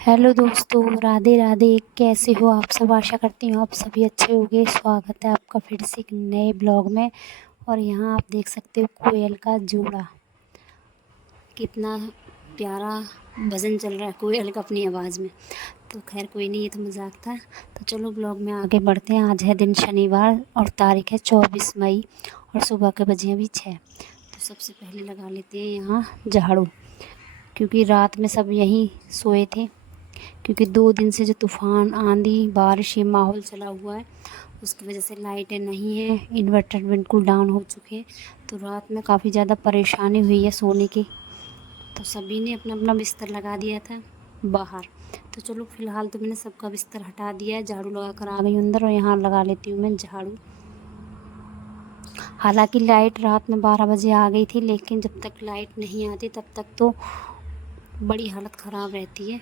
Hello दोस्तों, राधे राधे। कैसे हो आप सब? आशा करती हूँ आप सभी अच्छे होंगे। स्वागत है आपका फिर से एक नए ब्लॉग में। और यहाँ आप देख सकते हो कोयल का जोड़ा, कितना प्यारा भजन चल रहा है कोयल का अपनी आवाज़ में। तो खैर कोई नहीं, ये तो मजाक था। तो चलो ब्लॉग में आगे बढ़ते हैं। आज है दिन शनिवार और तारीख है 24 मई और सुबह के बजे अभी 6। तो सबसे पहले लगा लेते हैं यहाँ झाड़ू, क्योंकि रात में सब यहीं सोए थे। क्योंकि 2 दिन से जो तूफ़ान, आंधी, बारिश ये माहौल चला हुआ है, उसकी वजह से लाइटें नहीं हैं, इन्वर्टर बिल्कुल डाउन हो चुके हैं। तो रात में काफ़ी ज़्यादा परेशानी हुई है सोने की। तो सभी ने अपना अपना बिस्तर लगा दिया था बाहर। तो चलो फ़िलहाल तो मैंने सबका बिस्तर हटा दिया है, झाड़ू लगा कर आ गई हूँ अंदर। और यहाँ लगा लेती हूँ मैं झाड़ू। हालांकि लाइट रात में 12 बजे आ गई थी, लेकिन जब तक लाइट नहीं आती तब तक तो बड़ी हालत ख़राब रहती है।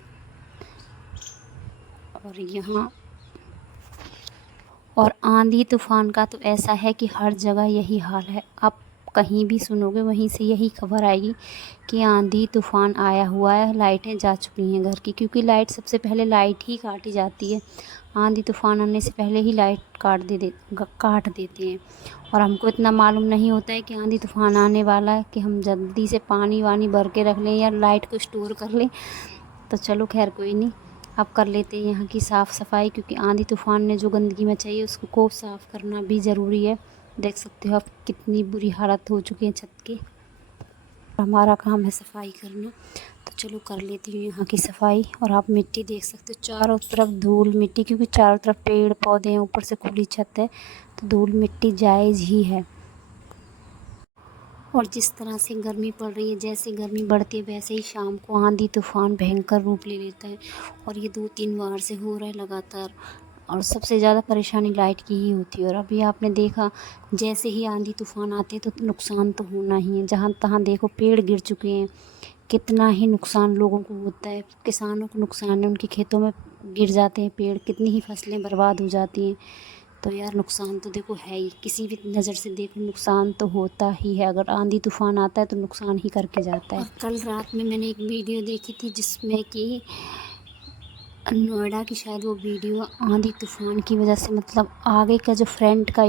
और यहाँ और आंधी तूफ़ान का तो ऐसा है कि हर जगह यही हाल है। आप कहीं भी सुनोगे वहीं से यही खबर आएगी कि आंधी तूफ़ान आया हुआ है, लाइटें जा चुकी हैं घर की। क्योंकि लाइट सबसे पहले लाइट ही काटी जाती है। आंधी तूफ़ान आने से पहले ही लाइट काट देते हैं। और हमको इतना मालूम नहीं होता है कि आंधी तूफ़ान आने वाला है कि हम जल्दी से पानी वानी भर के रख लें या लाइट को स्टोर कर लें। तो चलो खैर कोई नहीं, अब कर लेते हैं यहाँ की साफ़ सफाई। क्योंकि आंधी तूफ़ान ने जो गंदगी मचाई है उसको को साफ़ करना भी ज़रूरी है। देख सकते हो आप कितनी बुरी हालत हो चुकी है छत की। हमारा काम है सफाई करना। तो चलो कर लेती हूँ यहाँ की सफाई। और आप मिट्टी देख सकते हो, चारों तरफ धूल मिट्टी, क्योंकि चारों तरफ पेड़ पौधे हैं, ऊपर से खुली छत है तो धूल मिट्टी जायज़ ही है। और जिस तरह से गर्मी पड़ रही है, जैसे गर्मी बढ़ती है वैसे ही शाम को आंधी तूफ़ान भयंकर रूप ले लेता है। और ये 2-3 बार से हो रहा है लगातार। और सबसे ज़्यादा परेशानी लाइट की ही होती है। और अभी आपने देखा, जैसे ही आंधी तूफ़ान आते हैं तो नुकसान तो होना ही है। जहाँ तहाँ देखो पेड़ गिर चुके हैं। कितना ही नुकसान लोगों को होता है, किसानों को नुकसान है, उनके खेतों में गिर जाते हैं पेड़, कितनी ही फसलें बर्बाद हो जाती हैं। तो यार नुकसान तो देखो है ही, किसी भी नज़र से देखो नुकसान तो होता ही है। अगर आंधी तूफ़ान आता है तो नुकसान ही करके जाता है। और कल रात में मैंने एक वीडियो देखी थी जिसमें कि नोएडा की शायद वो वीडियो, आंधी तूफ़ान की वजह से मतलब आगे का जो फ्रंट के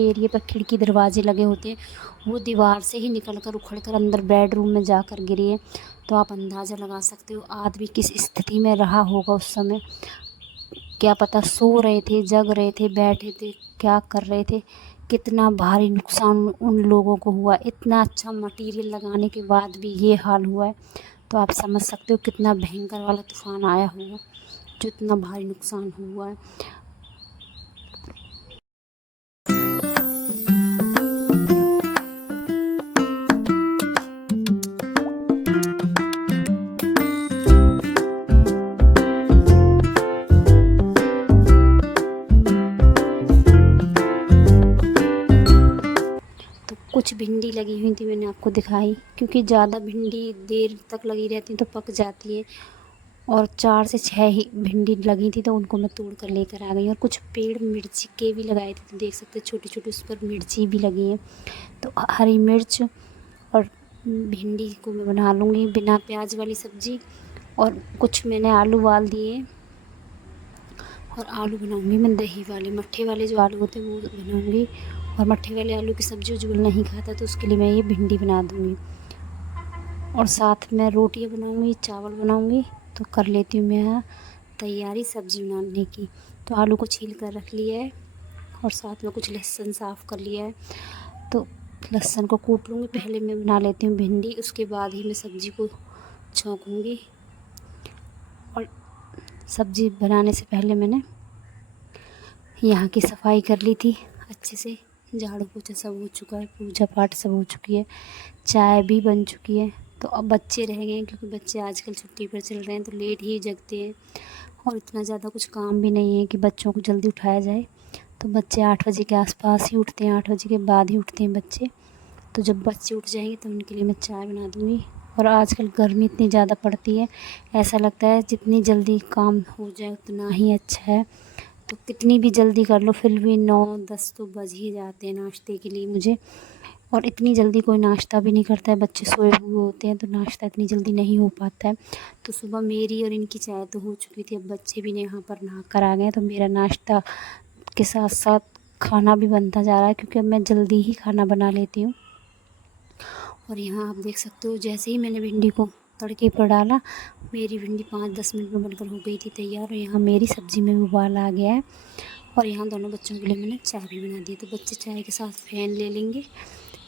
एरिया पर खिड़की दरवाजे लगे होते हैं, वो दीवार से ही निकल कर उखड़ कर अंदर बेडरूम में जाकर गिरी है। तो आप अंदाज़ा लगा सकते हो आदमी किस स्थिति में रहा होगा उस समय। क्या पता सो रहे थे, जग रहे थे, बैठे थे, क्या कर रहे थे। कितना भारी नुकसान उन लोगों को हुआ। इतना अच्छा मटीरियल लगाने के बाद भी ये हाल हुआ है। तो आप समझ सकते हो कितना भयंकर वाला तूफ़ान आया होगा जो इतना भारी नुकसान हुआ है। तो कुछ भिंडी लगी हुई थी, मैंने आपको दिखाई। क्योंकि ज़्यादा भिंडी देर तक लगी रहती तो पक जाती है। और 4 से 6 ही भिंडी लगी थी तो उनको मैं तोड़ कर लेकर आ गई। और कुछ पेड़ मिर्ची के भी लगाए थे, तो देख सकते हैं छोटी छोटी उस पर मिर्ची भी लगी हैं। तो हरी मिर्च और भिंडी को मैं बना लूँगी बिना प्याज वाली सब्ज़ी। और कुछ मैंने आलू उबाल दिए। और आलू बनाऊँगी मैं दही वाले, मट्ठे वाले जो आलू होते हैं वो बनाऊँगी। और मट्ठे वाले आलू की सब्ज़ी उज्ज्वल नहीं खाता तो उसके लिए मैं ये भिंडी बना दूँगी। और साथ में रोटियाँ बनाऊँगी, चावल बनाऊँगी। तो कर लेती हूँ मैं यहाँ तैयारी सब्ज़ी बनाने की। तो आलू को छील कर रख लिया है और साथ में कुछ लहसुन साफ़ कर लिया है। तो लहसुन को कूट लूँगी। पहले मैं बना लेती हूँ भिंडी, उसके बाद ही मैं सब्ज़ी को छौंकूँगी। और सब्ज़ी बनाने से पहले मैंने यहाँ की सफाई कर ली थी अच्छे से। झाड़ू पोछा सब हो चुका है, पूजा पाठ सब हो चुकी है, चाय भी बन चुकी है। तो अब बच्चे रह गए हैं, क्योंकि बच्चे आजकल छुट्टी पर चल रहे हैं तो लेट ही जगते हैं। और इतना ज़्यादा कुछ काम भी नहीं है कि बच्चों को जल्दी उठाया जाए। तो बच्चे 8 बजे के आसपास ही उठते हैं, 8 बजे के बाद ही उठते हैं बच्चे। तो जब बच्चे उठ जाएंगे तो उनके लिए मैं चाय बना दूँगी। और आजकल गर्मी इतनी ज़्यादा पड़ती है, ऐसा लगता है जितनी जल्दी काम हो जाए उतना ही अच्छा है। तो कितनी भी जल्दी कर लो फिर भी 9-10 तो बज ही जाते हैं नाश्ते के लिए मुझे। और इतनी जल्दी कोई नाश्ता भी नहीं करता है, बच्चे सोए हुए होते हैं तो नाश्ता इतनी जल्दी नहीं हो पाता है। तो सुबह मेरी और इनकी चाय तो हो चुकी थी, अब बच्चे भी यहाँ पर नहा कर आ गए हैं, तो मेरा नाश्ता के साथ साथ खाना भी बनता जा रहा है, क्योंकि अब मैं जल्दी ही खाना बना लेती हूँ। और यहाँ आप देख सकते हो, जैसे ही मैंने भिंडी को तड़के पर डाला, मेरी भिंडी 5-10 मिनट में बनकर हो गई थी तैयार। और यहाँ मेरी सब्ज़ी में भी उबाल आ गया है। और यहाँ दोनों बच्चों के लिए मैंने चाय भी बना दी। तो बच्चे चाय के साथ फ़ैन ले लेंगे,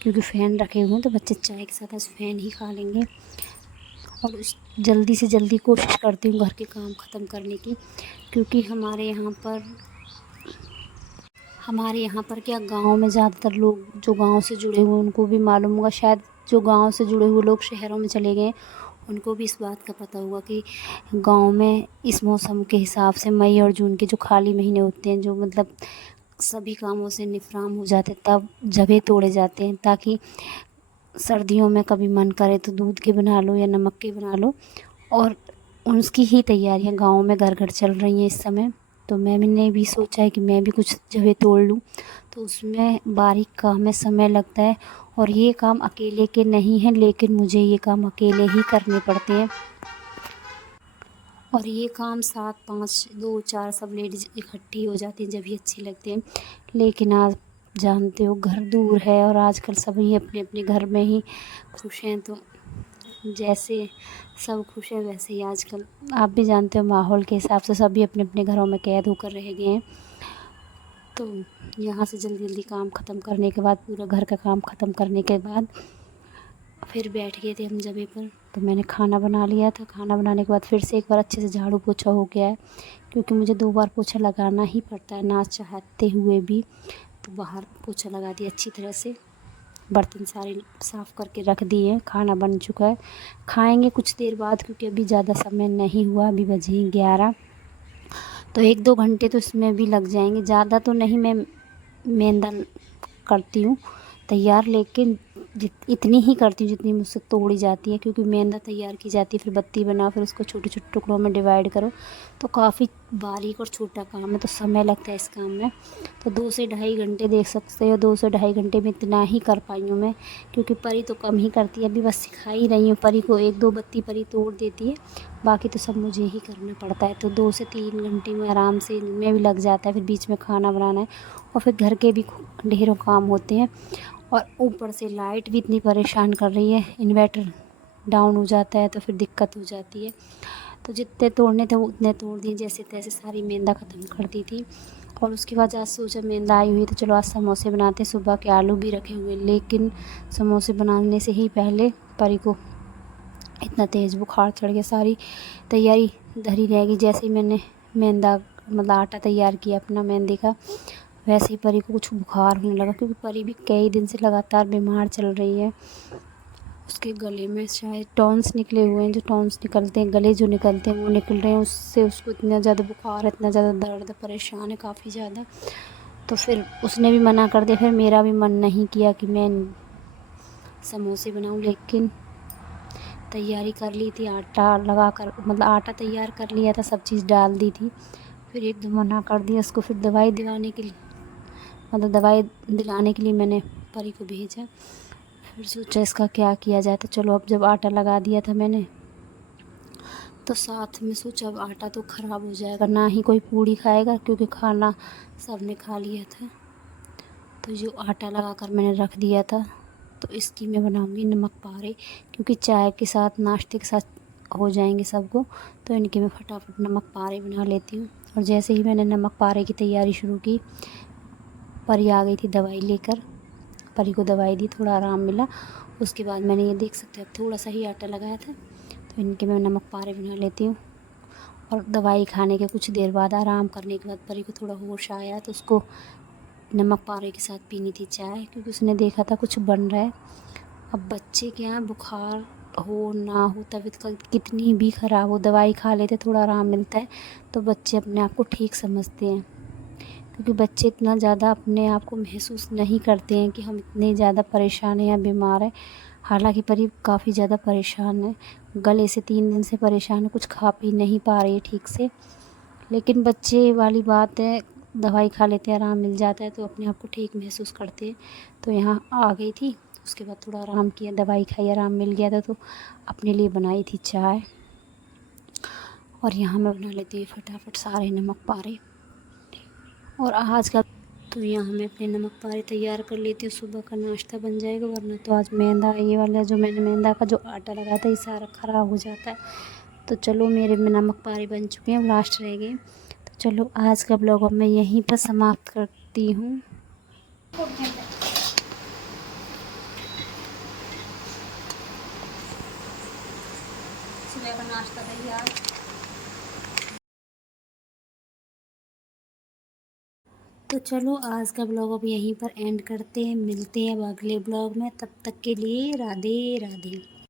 क्योंकि फ़ैन रखे हुए हैं, तो बच्चे चाय के साथ आज फ़ैन ही खा लेंगे। और उस जल्दी से जल्दी कोशिश करती हूँ घर के काम ख़त्म करने की, क्योंकि हमारे यहाँ पर क्या, गांव में ज़्यादातर लोग जो गांव से जुड़े हुए उनको भी मालूम होगा, शायद जो गांव से जुड़े हुए लोग शहरों में चले गए उनको भी इस बात का पता होगा कि गांव में इस मौसम के हिसाब से मई और जून के जो खाली महीने होते हैं, जो मतलब सभी कामों से निफराम हो जाते, तब जगह तोड़े जाते हैं, ताकि सर्दियों में कभी मन करे तो दूध के बना लो या नमक के बना लो। और उसकी ही तैयारियां गाँव में घर घर चल रही हैं इस समय। तो मैंने भी सोचा है कि मैं भी कुछ जगह तोड़ लूँ, तो उसमें बारीक काम में समय लगता है। और ये काम अकेले के नहीं हैं, लेकिन मुझे ये काम अकेले ही करने पड़ते हैं। और ये काम 7-5, 2-4 सब लेडीज़ इकट्ठी हो जाती हैं जब भी अच्छे लगते हैं। लेकिन आप जानते हो, घर दूर है और आजकल सभी अपने अपने घर में ही खुश हैं। तो जैसे सब खुश है, वैसे ही आजकल आप भी जानते हो, माहौल के हिसाब से सभी अपने अपने घरों में कैद होकर रह गए हैं। तो यहाँ से जल्दी जल्दी काम ख़त्म करने के बाद, पूरा घर का काम ख़त्म करने के बाद फिर बैठ गए थे हम जगह पर। तो मैंने खाना बना लिया था। खाना बनाने के बाद फिर से एक बार अच्छे से झाड़ू पोछा हो गया है, क्योंकि मुझे 2 बार पोछा लगाना ही पड़ता है ना चाहते हुए भी। तो बाहर पोछा लगा दिया अच्छी तरह से, बर्तन सारे साफ़ करके रख दिए। खाना बन चुका है, खाएंगे कुछ देर बाद, क्योंकि अभी ज़्यादा समय नहीं हुआ, अभी बजे ही 11। तो 1-2 घंटे तो इसमें भी लग जाएंगे, ज़्यादा तो नहीं। मैं मैदा करती हूँ तैयार, लेकिन इतनी ही करती हूँ जितनी मुझसे तोड़ी जाती है, क्योंकि मैदा तैयार की जाती है, फिर बत्ती बनाओ, फिर उसको छोटे छोटे टुकड़ों में डिवाइड करो, तो काफ़ी बारीक और छोटा काम है, तो समय लगता है इस काम में। तो 2 से ढाई घंटे देख सकते हो, 2 से ढाई घंटे में इतना ही कर पाई हूँ मैं, क्योंकि परी तो कम ही करती है, अभी बस सिखा ही रही हूँ। परी को 1-2 बत्ती परी तोड़ देती है, बाकी तो सब मुझे ही करना पड़ता है। तो 2 से 3 घंटे में आराम से इनमें भी लग जाता है। फिर बीच में खाना बनाना है, और फिर घर के भी ढेरों काम होते हैं। और ऊपर से लाइट भी इतनी परेशान कर रही है, इन्वर्टर डाउन हो जाता है तो फिर दिक्कत हो जाती है। तो जितने तोड़ने थे वो उतने तोड़ दिए, जैसे तैसे सारी मैदा ख़त्म कर दी थी। और उसके बाद आज सोचा मैदा आई हुई तो चलो आज समोसे बनाते। सुबह के आलू भी रखे हुए, लेकिन समोसे बनाने से ही पहले परी को इतना तेज़ बुखार चढ़ गया, सारी तैयारी धरी रह गई। जैसे ही मैंने मैदा मतलब आटा तैयार किया अपना मेहंदी का, वैसे ही परी को कुछ बुखार होने लगा, क्योंकि परी भी कई दिन से लगातार बीमार चल रही है। उसके गले में शायद टॉन्स निकले हुए हैं, जो टॉन्स निकलते हैं, गले जो निकलते हैं वो निकल रहे हैं, उससे उसको इतना ज़्यादा बुखार, इतना ज़्यादा दर्द, परेशान है काफ़ी ज़्यादा। तो फिर उसने भी मना कर दिया, फिर मेरा भी मन नहीं किया कि मैं समोसे बनाऊं, लेकिन तैयारी कर ली थी, आटा लगा कर मतलब आटा तैयार कर लिया था, सब चीज़ डाल दी थी। फिर एकदम मना कर दिया उसको। फिर दवाई दिलाने के लिए मैंने परी को भेजा। फिर सोचा इसका क्या किया जाए, तो चलो अब जब आटा लगा दिया था मैंने, तो साथ में सोचा अब आटा तो ख़राब हो जाएगा, ना ही कोई पूड़ी खाएगा, क्योंकि खाना सबने खा लिया था। तो जो आटा लगा कर मैंने रख दिया था, तो इसकी मैं बनाऊंगी नमक पारे, क्योंकि चाय के साथ नाश्ते के साथ हो जाएंगे सबको। तो इनके मैं फटाफट नमक पारे बना लेती हूँ। और जैसे ही मैंने नमक पारे की तैयारी शुरू की, परी आ गई थी दवाई लेकर। परी को दवाई दी, थोड़ा आराम मिला। उसके बाद मैंने ये देख सकते हैं थोड़ा सा ही आटा लगाया था, तो इनके मैं नमक पारे बना लेती हूँ। और दवाई खाने के कुछ देर बाद, आराम करने के बाद, परी को थोड़ा होश आया, तो उसको नमक पारे के साथ पीनी थी चाय, क्योंकि उसने देखा था कुछ बन रहा है। अब बच्चे के यहाँ बुखार हो ना हो, तबीयत का कितनी भी ख़राब हो, दवाई खा लेते, थोड़ा आराम मिलता है, तो बच्चे अपने आप को ठीक समझते हैं। क्योंकि बच्चे इतना ज़्यादा अपने आप को महसूस नहीं करते हैं कि हम इतने ज़्यादा परेशान हैं या बीमार हैं। हालांकि परी काफ़ी ज़्यादा परेशान है, गले से 3 दिन से परेशान है, कुछ खा पी नहीं पा रही है ठीक से। लेकिन बच्चे वाली बात है, दवाई खा लेते हैं, आराम मिल जाता है, तो अपने आप को ठीक महसूस करते हैं। तो यहाँ आ गई थी, उसके बाद थोड़ा आराम किया, दवाई खाई, आराम मिल गया था तो अपने लिए बनाई थी चाय। और यहाँ मैं बना लेती हूँ फटाफट सारे नमक पारे। और आज का तो यहाँ मैं अपने नमक पारे तैयार कर लेती हूँ, सुबह का नाश्ता बन जाएगा। वरना तो आज मैदा, ये वाला जो मैंने मैदा का जो आटा लगाया था ये सारा ख़राब हो जाता है। तो चलो मेरे में नमक पारे बन चुके हैं, लास्ट रह गए। तो चलो आज का ब्लॉग अब मैं यहीं पर समाप्त करती हूँ। सुबह का नाश्ता तैयार। तो चलो आज का ब्लॉग अब यहीं पर एंड करते हैं, मिलते हैं अब अगले ब्लॉग में। तब तक के लिए राधे राधे।